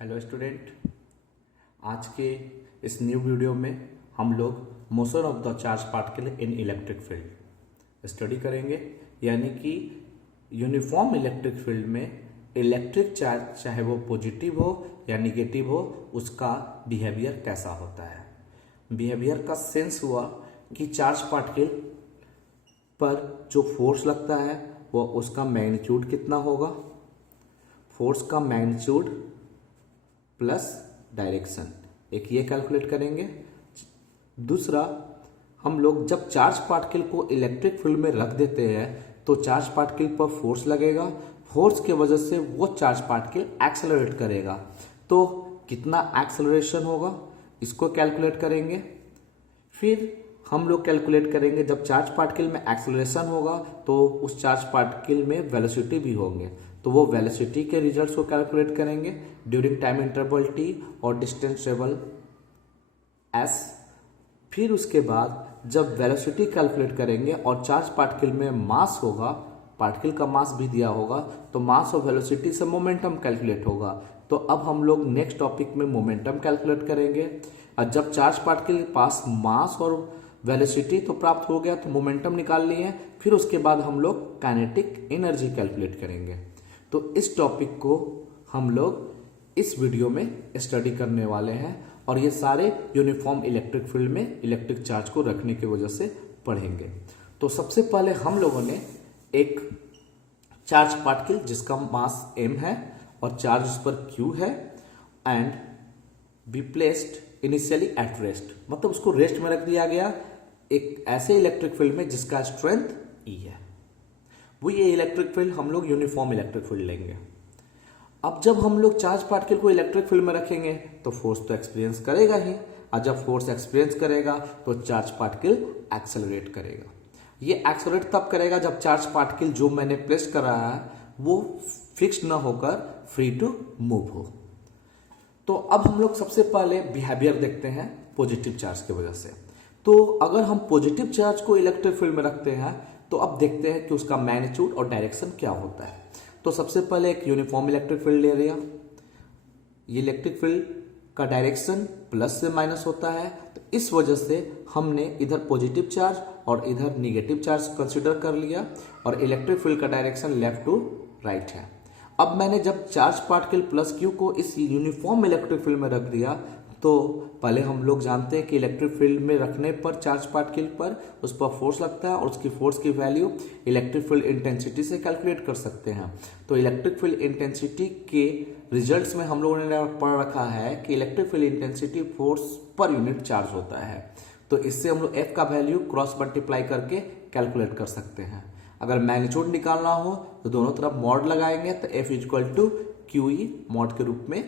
Hello student, आज के इस न्यू वीडियो में हम लोग motion of the charge particle in electric field study करेंगे। यानी कि यूनिफॉर्म इलेक्ट्रिक फील्ड में इलेक्ट्रिक चार्ज चाहे वो पॉजिटिव हो या निगेटिव हो, उसका बिहेवियर कैसा होता है। बिहेवियर का सेंस हुआ कि चार्ज पार्टिकल पर जो फोर्स लगता है वो उसका मैग्नीट्यूड कितना होगा, फोर्स का मैग्नीट्यूड प्लस डायरेक्शन, एक ये कैलकुलेट करेंगे। दूसरा, हम लोग जब चार्ज पार्टिकल को इलेक्ट्रिक फील्ड में रख देते हैं तो चार्ज पार्टिकल पर फोर्स लगेगा, फोर्स के वजह से वो चार्ज पार्टिकल एक्सेलरेट करेगा, तो कितना एक्सेलरेशन होगा इसको कैलकुलेट करेंगे। फिर हम लोग कैलकुलेट करेंगे जब चार्ज पार्टिकल में एक्सेलरेशन होगा तो उस चार्ज पार्टिकल में वेलोसिटी भी होंगे, तो वो वेलोसिटी के रिजल्ट्स को कैलकुलेट करेंगे ड्यूरिंग टाइम इंटरवल t और डिस्टेंस ट्रेवल s। फिर उसके बाद जब वेलोसिटी कैलकुलेट करेंगे और चार्ज पार्टिकल में मास होगा, पार्टिकल का मास भी दिया होगा, तो मास और वेलोसिटी से मोमेंटम कैलकुलेट होगा। तो अब हम लोग नेक्स्ट टॉपिक में मोमेंटम कैलकुलेट करेंगे। और जब चार्ज पार्टिकल के पास मास और वेलोसिटी तो प्राप्त हो गया तो मोमेंटम निकाल लिए, फिर उसके बाद हम लोग काइनेटिक एनर्जी कैलकुलेट करेंगे। तो इस टॉपिक को हम लोग इस वीडियो में स्टडी करने वाले हैं और ये सारे यूनिफॉर्म इलेक्ट्रिक फील्ड में इलेक्ट्रिक चार्ज को रखने की वजह से पढ़ेंगे। तो सबसे पहले हम लोगों ने एक चार्ज पार्टिकल जिसका मास m है और चार्ज उस पर q है and be placed initially at rest, मतलब उसको रेस्ट में रख दिया गया एक ऐसे इलेक्ट्रिक फील्ड में जिसका स्ट्रेंथ E है। वो ये इलेक्ट्रिक फील्ड हम लोग यूनिफॉर्म इलेक्ट्रिक फील्ड लेंगे। अब जब हम लोग चार्ज पार्टिकल को इलेक्ट्रिक फील्ड में रखेंगे तो फोर्स तो एक्सपीरियंस करेगा ही, और जब फोर्स एक्सपीरियंस करेगा तो चार्ज पार्टिकल एक्सेलरेट करेगा। ये एक्सेलरेट तब करेगा जब चार्ज पार्टिकल जो मैंने प्लेस करा है वो फिक्स ना होकर फ्री टू मूव हो। तो अब हम लोग सबसे पहले बिहेवियर देखते हैं पॉजिटिव चार्ज की वजह से। तो अगर हम पॉजिटिव चार्ज को इलेक्ट्रिक फील्ड में रखते हैं तो अब देखते हैं कि उसका मैग्नीट्यूड और डायरेक्शन क्या होता है। तो सबसे पहले एक यूनिफॉर्म इलेक्ट्रिक फील्ड ले लिया। ये इलेक्ट्रिक फील्ड का डायरेक्शन प्लस से माइनस होता है, तो इस वजह से हमने इधर पॉजिटिव चार्ज और इधर निगेटिव चार्ज कंसिडर कर लिया और इलेक्ट्रिक फील्ड का डायरेक्शन लेफ्ट टू राइट है। अब मैंने जब चार्ज पार्टिकल प्लस क्यू को इस यूनिफॉर्म इलेक्ट्रिक फील्ड में रख दिया तो पहले हम लोग जानते हैं कि इलेक्ट्रिक फील्ड में रखने पर चार्ज पार्टिकल पर उस पर फोर्स लगता है और उसकी फोर्स की वैल्यू इलेक्ट्रिक फील्ड इंटेंसिटी से कैलकुलेट कर सकते हैं। तो इलेक्ट्रिक फील्ड इंटेंसिटी के रिजल्ट्स में हम लोगों ने पढ़ रखा है कि electric field intensity force per unit charge होता है। तो इससे हम लोग F का वैल्यू क्रॉस मल्टीप्लाई करके कैलकुलेट कर सकते हैं। अगर मैग्नीट्यूड निकालना हो तो दोनों तरफ मॉड लगाएंगे तो F equal to QE mod के रूप में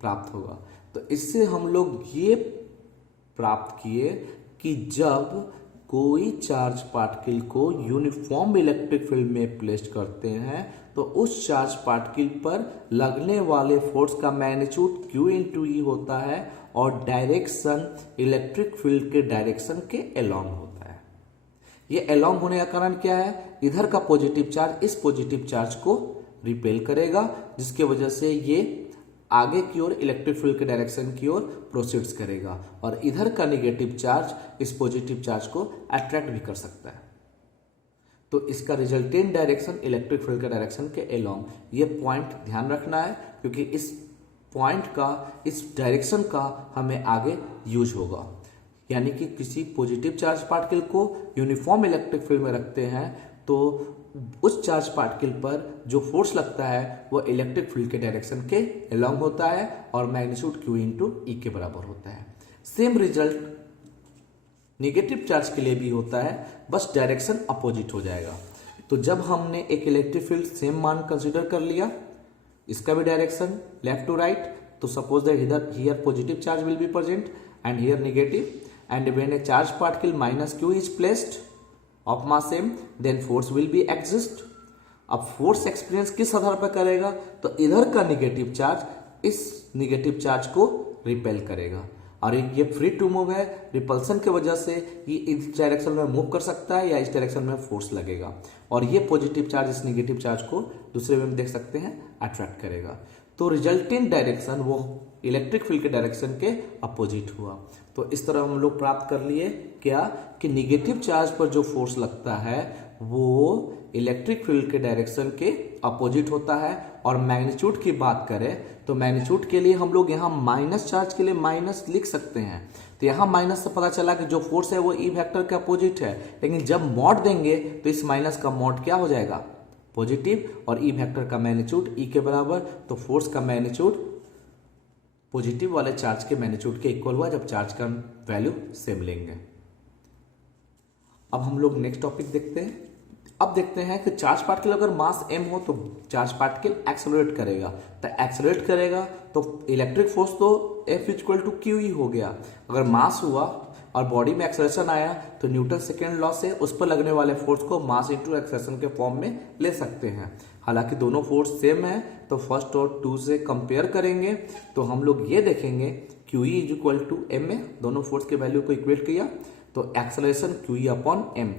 प्राप्त होगा। तो इससे हम लोग ये प्राप्त किए कि जब कोई चार्ज पार्टिकल को यूनिफॉर्म इलेक्ट्रिक फील्ड में प्लेस करते हैं तो उस चार्ज पार्टिकल पर लगने वाले फोर्स का मैग्नीट्यूड Q इंटू E होता है और डायरेक्शन इलेक्ट्रिक फील्ड के डायरेक्शन के अलोंग होता है। ये अलोंग होने का कारण क्या है, इधर का पॉजिटिव चार्ज इस पॉजिटिव चार्ज को रिपेल करेगा, जिसके वजह से ये आगे की ओर इलेक्ट्रिक फील्ड के डायरेक्शन की ओर प्रोसीड्स करेगा और इधर का निगेटिव चार्ज इस पॉजिटिव चार्ज को अट्रैक्ट भी कर सकता है। तो इसका रिजल्टेंट डायरेक्शन इलेक्ट्रिक फील्ड के डायरेक्शन के अलोंग, ये पॉइंट ध्यान रखना है क्योंकि इस पॉइंट का, इस डायरेक्शन का हमें आगे यूज होगा। यानी कि किसी पॉजिटिव चार्ज पार्टिकल को यूनिफॉर्म इलेक्ट्रिक फील्ड में रखते हैं तो उस चार्ज पार्टिकल पर जो फोर्स लगता है वो इलेक्ट्रिक फील्ड के डायरेक्शन के अलोंग होता है और मैग्नीट्यूड Q इंटू E के बराबर होता है। सेम रिजल्ट निगेटिव चार्ज के लिए भी होता है, बस डायरेक्शन अपोजिट हो जाएगा। तो जब हमने एक इलेक्ट्रिक फील्ड सेम मान कंसिडर कर लिया, इसका भी डायरेक्शन लेफ्ट टू राइट, तो suppose that here positive charge will be present and here negative, and when A charge particle minus Q is placed of mass m then force will be exist। अब force experience किस आधार पर करेगा, तो इधर का negative charge इस negative charge को repel करेगा और ये फ्री टू मूव है, रिपल्सन की वजह से ये इस डायरेक्शन में मूव कर सकता है या इस डायरेक्शन में फोर्स लगेगा और ये पॉजिटिव चार्ज इस निगेटिव चार्ज को दूसरे वे में देख सकते हैं अट्रैक्ट करेगा। तो रिजल्टेंट डायरेक्शन वो इलेक्ट्रिक फील्ड के डायरेक्शन के अपोजिट हुआ। तो इस तरह हम लोग प्राप्त कर लिए क्या कि निगेटिव चार्ज पर जो फोर्स लगता है वो इलेक्ट्रिक फील्ड के डायरेक्शन के अपोजिट होता है। और मैग्नीट्यूड की बात करें तो मैग्नीट्यूड के लिए हम लोग यहाँ माइनस चार्ज के लिए माइनस लिख सकते हैं। तो यहाँ माइनस से पता चला कि जो फोर्स है वो ई वेक्टर के अपोजिट है, लेकिन जब मॉड देंगे तो इस माइनस का मॉड क्या हो जाएगा, पॉजिटिव, और ई वेक्टर का मैग्नीट्यूड ई के बराबर। तो फोर्स का मैग्नीट्यूड पॉजिटिव वाले चार्ज के मैग्नीट्यूड के इक्वल हुआ जब चार्ज का वैल्यू सेम लेंगे। अब हम लोग नेक्स्ट टॉपिक देखते हैं। अब देखते हैं कि चार्ज पार्टिकल अगर मास m हो तो चार्ज पार्टिकल एक्सेलरेट करेगा। तो एक्सेलरेट करेगा तो इलेक्ट्रिक फोर्स तो F इक्वल टू क्यू ही हो गया। अगर मास हुआ और बॉडी में एक्सेलरेशन आया तो न्यूटन सेकेंड लॉ से उस पर लगने वाले फोर्स को मास इंटू एक्सेलरेशन के फॉर्म में ले सकते हैं। हालांकि दोनों फोर्स सेम है तो फर्स्ट और टू से कंपेयर करेंगे तो हम लोग ये देखेंगे Q E is equal to M में दोनों फोर्स के वैल्यू को इक्वेट किया तो acceleration Q E upon M.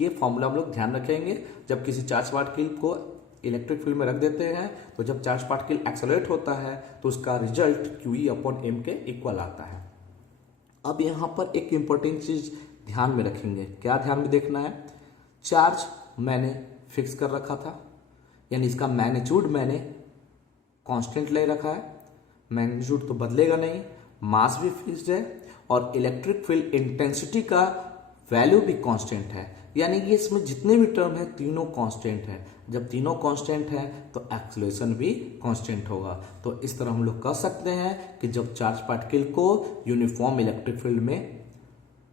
ये फॉर्मूला हम लोग ध्यान रखेंगे जब किसी चार्ज पार्टिकल को इलेक्ट्रिक फील्ड में रख देते हैं। तो जब चार्ज पार्टिकल एक्सेलरेट होता है तो उसका result Q E upon M के इक्वल आता है। अब यहाँ पर एक इंपॉर्टेंट चीज ध्यान में रखेंगे। क्या ध्यान में देखना है, चार्ज मैंने फिक्स कर रखा था, यानी इसका मैग्नीट्यूड मैंने कांस्टेंट ले रखा है, मैग्नीट्यूड तो बदलेगा नहीं, मास भी फिक्स्ड है और इलेक्ट्रिक फील्ड इंटेंसिटी का वैल्यू भी कांस्टेंट है। यानी कि इसमें जितने भी टर्म है तीनों कांस्टेंट है। जब तीनों कांस्टेंट है तो एक्सेलरेशन भी कांस्टेंट होगा। तो इस तरह हम लोग कह सकते हैं कि जब चार्ज पार्टिकल को यूनिफॉर्म इलेक्ट्रिक फील्ड में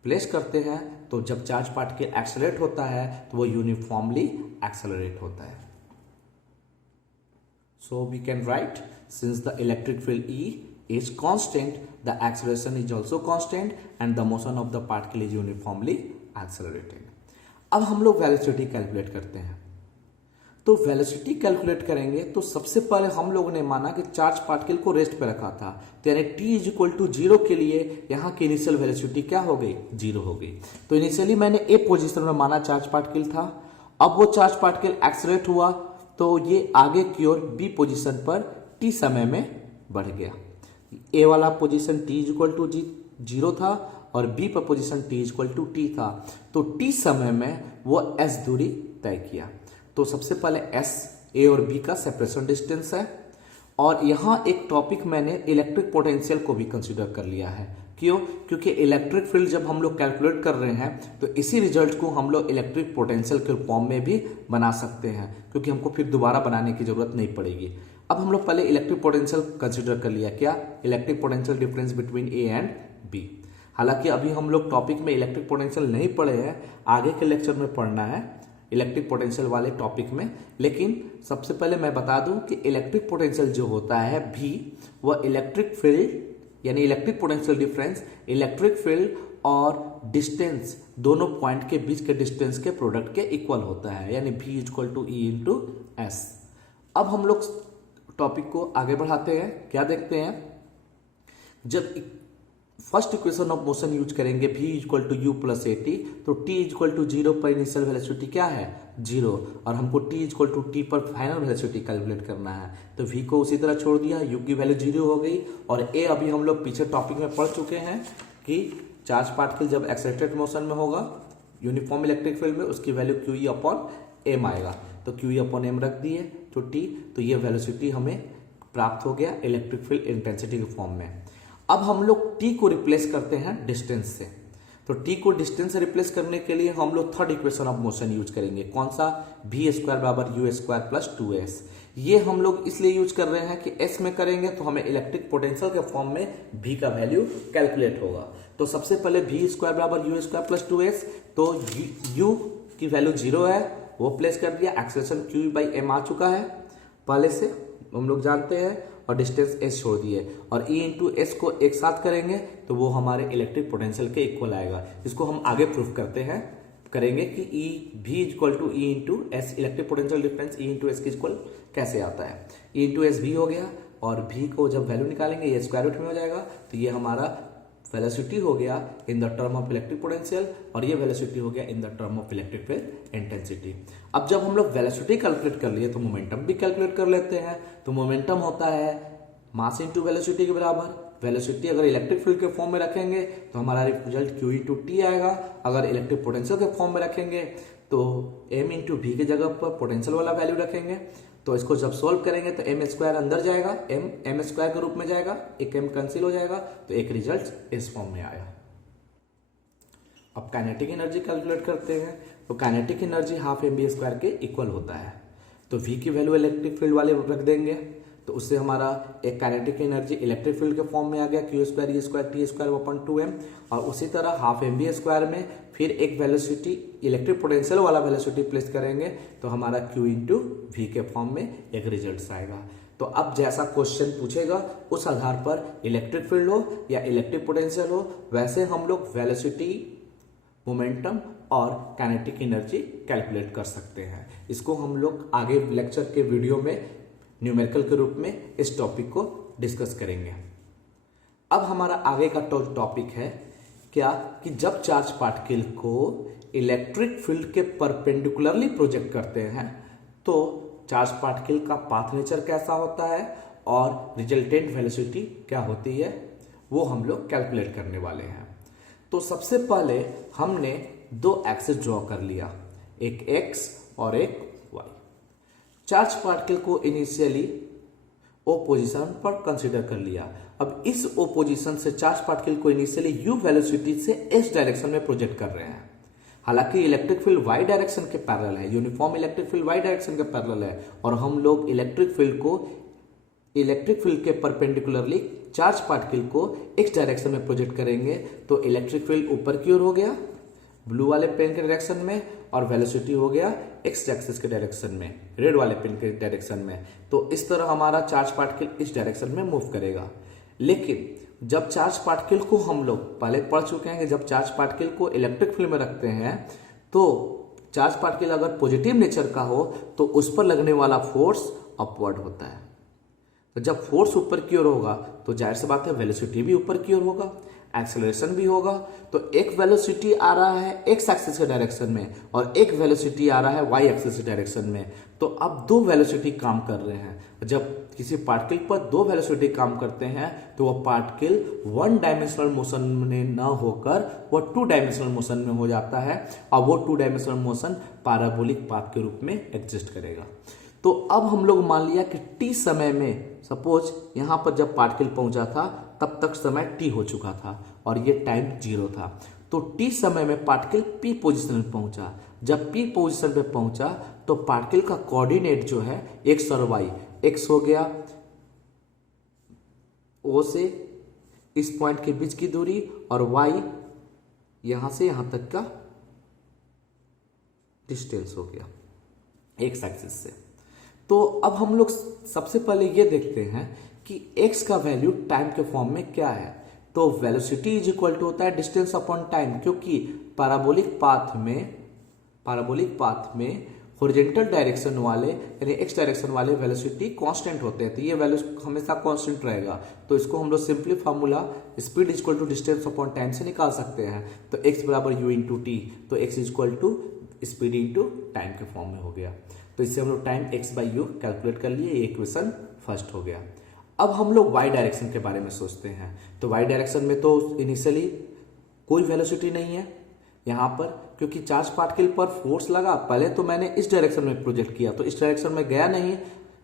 प्लेस करते हैं तो जब चार्ज पार्टिकल एक्सेलरेट होता है तो वो यूनिफॉर्मली एक्सेलरेट होता है। So we can write since the electric field E is constant, the acceleration is also constant and the motion of the particle is uniformly accelerated. अब हम लोग वेलोसिटी कैलकुलेट करते हैं। तो वेलोसिटी कैलकुलेट करेंगे तो सबसे पहले हम लोगों ने माना कि चार्ज पार्टिकल को रेस्ट पे रखा था, तो यानी t इज इक्वल टू 0 के लिए यहाँ की इनिशियल वेलोसिटी क्या हो गई, 0 हो गई। तो इनिशियली मैंने ए पोजीशन में माना चार्ज पार्टिकल था। अब वो चार्ज पार्टिकल एक्सेलरेट हुआ तो ये आगे की ओर बी पोजीशन पर टी समय में बढ़ गया। ए वाला position t is equal to 0 था और बी पर position t is equal to T था। तो t समय में वो s दूरी तय किया। तो सबसे पहले s a और b का सेपरेशन डिस्टेंस है। और यहाँ एक टॉपिक मैंने इलेक्ट्रिक पोटेंशियल को भी कंसीडर कर लिया है। क्यों? क्योंकि इलेक्ट्रिक फील्ड जब हम लोग कैलकुलेट कर रहे हैं तो इसी रिजल्ट को हम लोग इलेक्ट्रिक पोटेंशियल के फॉर्म में भी बना सकते हैं, क्योंकि हमको फिर दोबारा बनाने की जरूरत नहीं पड़ेगी। अब हम लोग पहले इलेक्ट्रिक पोटेंशियल कंसीडर कर लिया। क्या? Electric potential difference between A and B. हालांकि अभी हम लोग टॉपिक में इलेक्ट्रिक पोटेंशियल नहीं पढ़े हैं, आगे के लेक्चर में पढ़ना है इलेक्ट्रिक पोटेंशियल वाले टॉपिक में। लेकिन सबसे पहले मैं बता दूं कि इलेक्ट्रिक पोटेंशियल जो होता है भी वह इलेक्ट्रिक फील्ड यानी electric potential difference electric field और डिस्टेंस दोनों पॉइंट के बीच के डिस्टेंस के प्रोडक्ट के इक्वल होता है, यानी v equal to E into S. अब हम लोग टॉपिक को आगे बढ़ाते हैं। क्या देखते हैं, जब first equation of motion use करेंगे v equal to U plus A T, तो t इक्वल टू 0 पर इनिशियल वेलोसिटी क्या है, 0, और हमको t इक्वल टू टी पर फाइनल वेलोसिटी कैलकुलेट करना है। तो v को उसी तरह छोड़ दिया, u की वैल्यू 0 हो गई। और a अभी हम लोग पीछे टॉपिक में पढ़ चुके हैं कि चार्ज पार्टिकल जब एक्सेलरेटेड मोशन में होगा यूनिफॉर्म इलेक्ट्रिक फील्ड में उसकी value Q E upon M आएगा। तो क्यू ई अपॉन एम रख दिए तो t, तो ये वेलोसिटी हमें प्राप्त हो गया इलेक्ट्रिक फील्ड इंटेंसिटी के फॉर्म में। अब हम लोग t को रिप्लेस करते हैं डिस्टेंस से। तो t को डिस्टेंस से रिप्लेस करने के लिए हम लोग third equation of motion use करेंगे। कौन सा? v स्क्वायर बराबर यू स्क्वायर प्लस 2s। ये हम लोग इसलिए यूज कर रहे हैं कि s में करेंगे तो हमें इलेक्ट्रिक पोटेंशियल के फॉर्म में v का वैल्यू कैलकुलेट होगा। तो सबसे पहले v स्क्वायर बराबर यू स्क्वायर प्लस 2s, तो u की वैल्यू 0 है वो प्लेस कर दिया। एक्सेलरेशन q बाई एम आ चुका है पहले से हम लोग जानते हैं, और डिस्टेंस s छोड़ दिए, और e इंटू एस को एक साथ करेंगे तो वो हमारे इलेक्ट्रिक पोटेंशियल के इक्वल आएगा। इसको हम आगे प्रूफ करते हैं, करेंगे कि e v equal to E into S, electric potential difference e into S के इक्वल कैसे आता है। e इंटू एस भी हो गया, और v को जब वैल्यू निकालेंगे ये स्क्वायर रूट में हो जाएगा, तो ये हमारा वेलोसिटी हो गया in the term of electric potential और ये वेलोसिटी हो गया in the term of electric field intensity. अब जब हम लोग वेलोसिटी कैलकुलेट कर लिए तो मोमेंटम भी कैलकुलेट कर लेते हैं। तो मोमेंटम होता है मास इंटू वेलोसिटी के बराबर। वेलोसिटी अगर इलेक्ट्रिक फील्ड के फॉर्म में रखेंगे तो हमारा रिजल्ट Q इंटू टी आएगा। अगर इलेक्ट्रिक पोटेंशियल के फॉर्म में रखेंगे तो m इंटू वी की जगह पर पोटेंशियल वाला वैल्यू रखेंगे। तो इसको जब सॉल्व करेंगे तो m स्क्वायर अंदर जाएगा, m स्क्वायर के रूप में जाएगा, एक m कैंसिल हो जाएगा, तो एक रिजल्ट इस फॉर्म में आया। अब काइनेटिक एनर्जी कैलकुलेट करते हैं। तो kinetic energy half mv square के इक्वल होता है। तो v की वैल्यू इलेक्ट्रिक फील्ड वाले रख देंगे तो उससे हमारा एक काइनेटिक एनर्जी इलेक्ट्रिक फील्ड के फॉर्म में आ गया Q square E square T square upon 2m। और उसी तरह हाफ mv स्क्वायर में फिर एक वेलोसिटी इलेक्ट्रिक पोटेंशियल वाला वेलोसिटी प्लेस करेंगे तो हमारा Q इंटू वी के फॉर्म में एक रिजल्ट आएगा। तो अब जैसा क्वेश्चन पूछेगा उस आधार पर इलेक्ट्रिक फील्ड हो या इलेक्ट्रिक पोटेंशियल हो वैसे हम लोग वेलोसिटी, मोमेंटम और काइनेटिक एनर्जी कैलकुलेट कर सकते हैं। इसको हम लोग आगे लेक्चर के वीडियो में न्यूमेरिकल के रूप में इस टॉपिक को डिस्कस करेंगे। अब हमारा आगे का टॉपिक है क्या कि जब चार्ज पार्टिकल को इलेक्ट्रिक फील्ड के परपेंडिकुलरली प्रोजेक्ट करते हैं तो चार्ज पार्टिकल का पाथ नेचर कैसा होता है और रिजल्टेंट वेलोसिटी क्या होती है वो हम लोग कैलकुलेट करने वाले हैं। तो सबसे पहले हमने दो एक्सिस ड्रॉ कर लिया, एक x और एक y। चार्ज पार्टिकल को इनिशियली ओ पोजीशन पर कंसीडर कर लिया। अब इस ओ पोजीशन से चार्ज पार्टिकल को इनिशियली u वेलोसिटी से s डायरेक्शन में प्रोजेक्ट कर रहे हैं। हालांकि इलेक्ट्रिक फील्ड y डायरेक्शन के पैरेलल है, uniform electric field y direction के पैरेलल है और हम लोग इलेक्ट्रिक फील्ड को इलेक्ट्रिक फील्ड के परपेंडिकुलरली चार्ज पार्टिकल को x डायरेक्शन में प्रोजेक्ट करेंगे तो इलेक्ट्रिक फील्ड ऊपर की ओर हो गया ब्लू वाले पेन के डायरेक्शन में और वेलोसिटी हो गया x एक्सिस के डायरेक्शन में, रेड वाले पेन के डायरेक्शन में। तो इस तरह हमारा चार्ज पार्टिकल इस डायरेक्शन में मूव करेगा। लेकिन जब चार्ज पार्टिकल को हम लोग पहले पढ़ चुके हैं कि जब चार्ज पार्टिकल को इलेक्ट्रिक फील्ड में रखते हैं तो चार्ज पार्टिकल अगर पॉजिटिव नेचर का हो तो उस पर लगने वाला फोर्स अपवर्ड होता है। तो जब फोर्स ऊपर की ओर होगा तो जाहिर सी बात है वेलोसिटी भी ऊपर की ओर होगा, एक्सेलरेशन भी होगा। तो एक वेलोसिटी आ रहा है x एक्सिस के डायरेक्शन में और एक वेलोसिटी आ रहा है y एक्सिस के डायरेक्शन में। तो अब दो वेलोसिटी काम कर रहे हैं। जब किसी पार्टिकल पर दो वेलोसिटी काम करते हैं तो वह पार्टिकल वन डायमेंशनल मोशन में न होकर वह टू डायमेंशनल मोशन में हो जाता है और वो two dimensional motion parabolic path के रूप में एग्जिस्ट करेगा। तो अब हम लोग मान लिया कि t समय में, सपोज यहां पर जब पार्टिकल पहुंचा था तब तक समय t हो चुका था और ये टाइम 0 था। तो t समय में पार्टिकल p पोजीशन में पहुंचा। जब p पोजीशन पे पहुंचा तो पार्टिकल का कोऑर्डिनेट जो है x और y, x हो गया O से इस पॉइंट के बीच की दूरी और y यहां से यहां तक का डिस्टेंस हो गया x एक्सिस से। तो अब हम लोग सबसे पहले ये देखते हैं कि x का वैल्यू टाइम के फॉर्म में क्या है। तो वेलोसिटी इज इक्वल टू होता है डिस्टेंस अपॉन टाइम, क्योंकि पैराबोलिक पाथ में हॉरिजॉन्टल डायरेक्शन वाले यानी x डायरेक्शन वाले वेलोसिटी कांस्टेंट होते हैं। तो ये वैल्यू हमेशा कांस्टेंट रहेगा। तो इसको हम लोग simply formula speed is equal to distance upon time से निकाल सकते हैं। तो x बराबर u इंटू टी, तो x is equal to speed into time के फॉर्म में हो गया। तो इससे हम लोग time x by U calculate कर लिए। ये इक्वेशन फर्स्ट हो गया। अब हम लोग y डायरेक्शन के बारे में सोचते हैं। तो y डायरेक्शन में तो इनिशियली कोई वेलोसिटी नहीं है यहाँ पर, क्योंकि चार्ज पार्टिकल पर फोर्स लगा। पहले तो मैंने इस डायरेक्शन में प्रोजेक्ट किया तो इस डायरेक्शन में गया नहीं,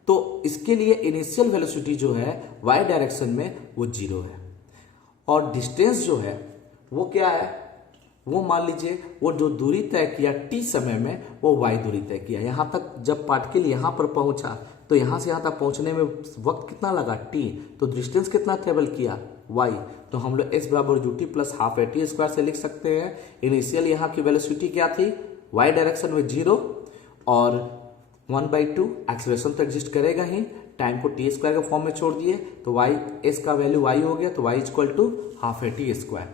तो इसके लिए इनिशियल वेलोसिटी जो है y डायरेक्शन में वो 0 है। और डिस्टेंस जो है वो क्या है, वो मान लीजिए वो जो दूरी तय किया t समय में वो y दूरी तय किया। यहाँ तक जब पार्टिकल यहाँ पर पहुंचा तो यहाँ से यहाँ तक पहुंचने में वक्त कितना लगा t, तो डिस्टेंस कितना ट्रेवल किया y। तो हम लोग x बराबर U T plus half A T square से लिख सकते हैं। इनिशियल यहाँ की वेलोसिटी क्या थी, y डायरेक्शन में 0 और 1/2 एक्सेलरेशन तो एग्जिस्ट करेगा ही, टाइम को टी स्क्वायर के फॉर्म में छोड़ दिए तो y s का वैल्यू y हो गया। तो y is equal to half A T square,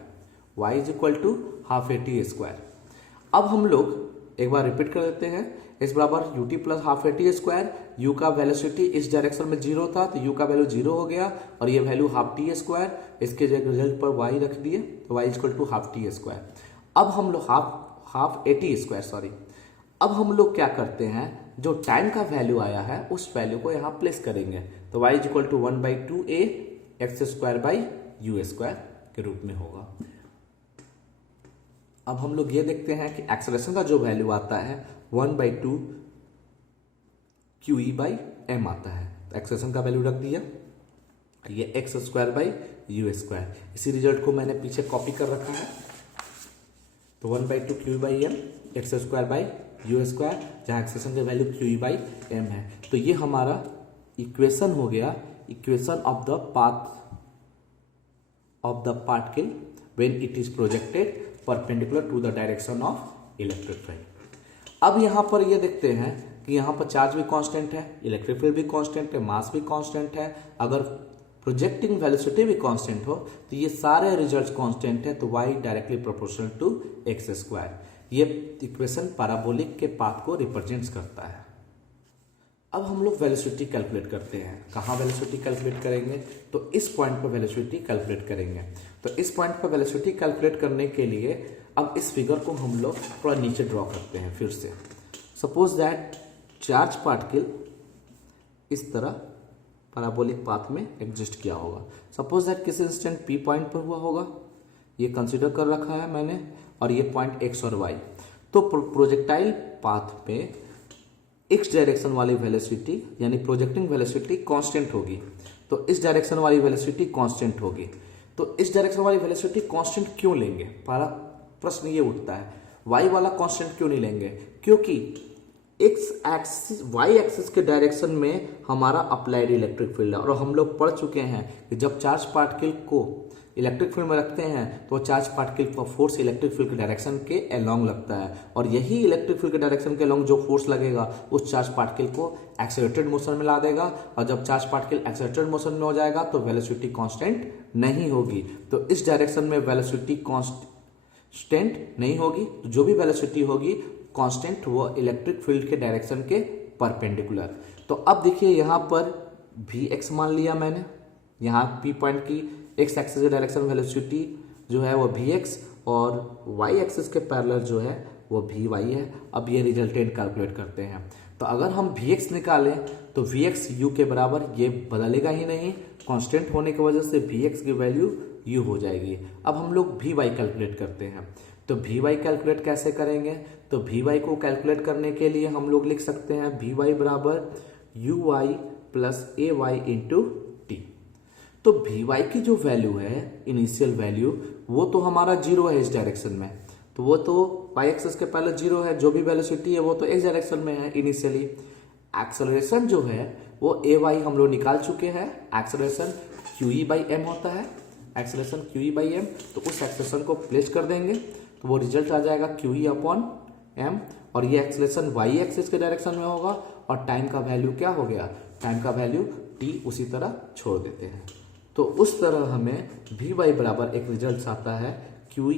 y is equal to half A T square. अब हम लोग एक बार रिपीट कर देते हैं। इस बराबर U T plus half A T square, you का वेलोसिटी इस डायरेक्शन में 0 था तो यू का वैल्यू 0 हो गया और ये वैल्यू हाफ टी स्क्वायर, इसके जगह रिजल्ट पर वाई रख दिए तो Y equal to half T square. अब हम लोग half A T square sorry, अब हम लोग क्या करते हैं, जो टाइम का वैल्यू आया है उस वैल्यू को यहाँ प्लेस करेंगे तो Y is equal to 1/2 a X square by U square के रूप में होगा। अब हम लोग ये देखते हैं कि एक्सेलरेशन का जो वैल्यू आता है 1/2 QE बाई एम आता है, तो एक्सेलरेशन का वैल्यू रख दिया, ये x square by U square. इसी रिजल्ट को मैंने पीछे कॉपी कर रखा है, तो 1/2 QE by M X square by U square, जहाँ एक्सेलरेशन का वैल्यू QE बाई एम है। तो ये हमारा इक्वेशन हो गया, equation of the path of the particle when it is projected perpendicular to the direction of electric field। अब यहां पर ये देखते हैं कि यहां पर चार्ज भी कांस्टेंट है, इलेक्ट्रिक फील्ड भी कांस्टेंट है, मास भी कांस्टेंट है। अगर प्रोजेक्टिंग वेलोसिटी भी कांस्टेंट हो तो ये सारे रिजल्ट्स कांस्टेंट है, तो y directly proportional to x square. ये इक्वेशन पैराबोलिक के पाथ को रिप्रेजेंट्स करता है। अब हम लोग वेलोसिटी कैलकुलेट करते हैं। कहाँ वेलोसिटी कैलकुलेट करेंगे, तो इस पॉइंट पर वेलोसिटी कैलकुलेट करेंगे। तो इस पॉइंट पर वेलोसिटी कैलकुलेट करने के लिए अब इस फिगर को हम लोग थोड़ा नीचे ड्रॉ करते हैं फिर से। सपोज दैट चार्ज पार्टिकल इस तरह पैराबोलिक पाथ में एग्जिस्ट किया होगा। सपोज दैट किसी इंस्टेंट पी पॉइंट पर हुआ होगा, ये कंसिडर कर रखा है मैंने, और ये पॉइंट एक्स और वाई। तो प्रोजेक्टाइल पाथ पे एक्स डायरेक्शन वाली वेलोसिटी यानी प्रोजेक्टिंग वेलोसिटी कांस्टेंट होगी, तो इस डायरेक्शन वाली वेलोसिटी कांस्टेंट होगी। तो इस डायरेक्शन वाली वेलोसिटी कांस्टेंट क्यों लेंगे, पहला प्रश्न ये उठता है, वाई वाला कांस्टेंट क्यों नहीं लेंगे, क्योंकि एक्स एक्सिस वाई एक्सिस के डायरेक्शन में हमारा अप्लाइड इलेक्ट्रिक फील्ड है, और हम लोग पढ़ चुके हैं कि जब चार्ज पार्टिकल को इलेक्ट्रिक फील्ड में रखते हैं तो चार्ज पार्टिकल का फोर्स इलेक्ट्रिक फील्ड के डायरेक्शन के अलोंग लगता है, और यही इलेक्ट्रिक फील्ड के डायरेक्शन के अलोंग जो फोर्स लगेगा उस चार्ज पार्टिकल को एक्सेलरेटेड मोशन में ला देगा, और जब चार्ज पार्टिकल एक्सेलरेटेड मोशन में हो जाएगा तो वेलोसिटी कांस्टेंट नहीं होगी। तो इस डायरेक्शन में वेलोसिटी कांस्टेंट नहीं होगी, तो जो भी वेलोसिटी होगी कांस्टेंट वो इलेक्ट्रिक फील्ड के डायरेक्शन के परपेंडिकुलर। तो अब देखिए यहाँ पर भी एक्स मान लिया मैंने, यहाँ पी पॉइंट की एक्स एक्सिस डायरेक्शन वेलोसिटी जो है वो वी एक्स और वाई एक्सिस के पैरेलल जो है वो वी वाई है। अब ये रिजल्टेंट कैलकुलेट करते हैं, तो अगर हम वी एक्स निकालें तो वी एक्स यू के बराबर, ये बदलेगा ही नहीं, कांस्टेंट होने की वजह से वी एक्स की वैल्यू यू हो जाएगी। अब हम लोग वी वाई कैलकुलेट करते हैं, तो वी वाई कैलकुलेट कैसे करेंगे, तो वी वाई को कैलकुलेट करने के लिए हम लोग लिख सकते हैं वी वाई बराबर u y plus a y into T. तो वी वाई की जो वैल्यू है इनिशियल वैल्यू वो तो हमारा 0 है इस डायरेक्शन में, तो वो तो वाई एक्सिस के पहले 0 है, जो भी वेलोसिटी है वो तो एक्स डायरेक्शन में है इनिशियली। एक्सेलरेशन जो है वो ए वाई हम लोग निकाल चुके हैं, एक्सेलरेशन QE बाई एम होता है, एक्सेलरेशन QE बाई एम, तो उस एक्सेलरेशन को प्लेस कर देंगे तो वो रिजल्ट आ जाएगा QE अपॉन एम, और ये एक्सेलरेशन वाई एक्सिस के डायरेक्शन में होगा, और टाइम का वैल्यू क्या हो गया, टाइम का वैल्यू t उसी तरह छोड़ देते हैं। तो उस तरह हमें वी वाई बराबर एक रिजल्ट आता है QE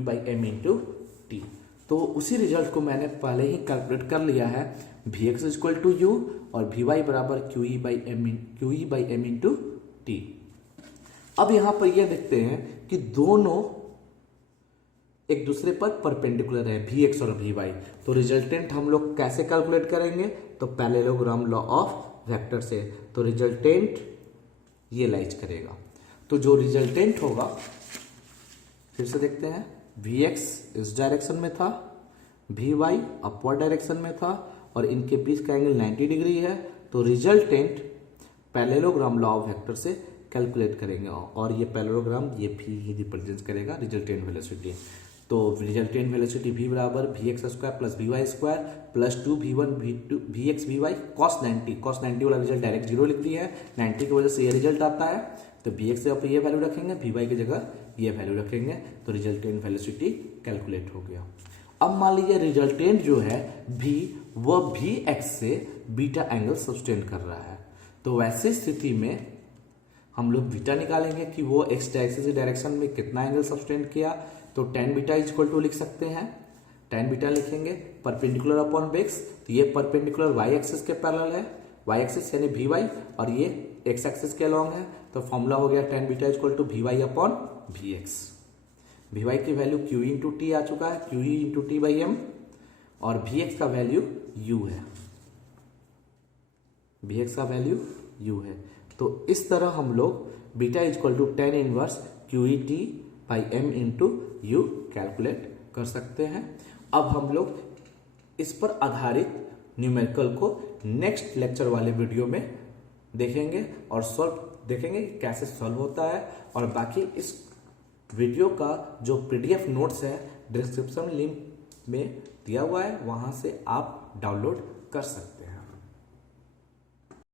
by m into T. तो उसी रिजल्ट को मैंने पहले ही कैलकुलेट कर लिया है, v x equal to u और वी वाई बराबर QE by m into t. अब यहां पर यह देखते हैं कि दोनों एक दूसरे पर परपेंडिकुलर है, वी एक्स और वी वाई। तो रिजल्टेंट हम लोग कैसे कैलकुलेट करेंगे, तो पैरेललोग्राम लॉ ऑफ वेक्टर से, तो रिजल्टेंट ये लाइज करेगा। तो जो रिजल्टेंट होगा फिर से देखते हैं, वी एक्स इस डायरेक्शन में था, वी वाई अपवर्ड डायरेक्शन में था, और इनके बीच का एंगल 90 डिग्री है। तो resultant parallelogram law of vector से कैलकुलेट करेंगे, और ये पैरेललोग्राम ये भी ही रिप्रेजेंट करेगा रिजल्टेंट वेलोसिटी। तो रिजल्टेंट वेलोसिटी v बराबर v x square plus v y square plus 2v1 v x v y cos 90 वाला रिजल्ट डायरेक्ट 0 लिख दिया है, 90 की वजह से ये रिजल्ट आता है। तो वी एक्स पे ये वैल्यू रखेंगे, वी वाई की जगह ये वैल्यू रखेंगे, तो रिजल्टेंट वेलोसिटी कैलकुलेट हो गया। अब मान लीजिए रिजल्टेंट जो है v वह वी एक्स से बीटा एंगल सब्सटेंड कर रहा है, तो वैसी स्थिति में हम लोग बीटा निकालेंगे कि वो एक्स एक्सिस डायरेक्शन में कितना एंगल सब्सटेंड किया। तो tan बीटा इक्वल टू लिख सकते हैं, tan बीटा लिखेंगे परपेंडिकुलर अपॉन बेस, तो ये परपेंडिकुलर वाई एक्सिस के पैरेलल है, वाई एक्सिस यानी वी वाई, और ये एक्स एक्सिस के अलॉन्ग है, तो फॉर्मूला हो गया tan beta equal to v y upon v x. V y की वैल्यू क्यू इंटू टी आ चुका है, q into t by m, और वी एक्स का वैल्यू यू है, वी एक्स का वैल्यू यू है। तो इस तरह हम लोग beta equal to tan inverse q e t by m into u calculate कर सकते हैं। अब हम लोग इस पर आधारित न्यूमेरिकल को नेक्स्ट लेक्चर वाले वीडियो में देखेंगे और देखेंगे कि कैसे सॉल्व होता है, और बाकी इस वीडियो का जो पीडीएफ नोट्स है डिस्क्रिप्शन लिंक में दिया हुआ है, वहां से आप डाउनलोड कर सकते हैं।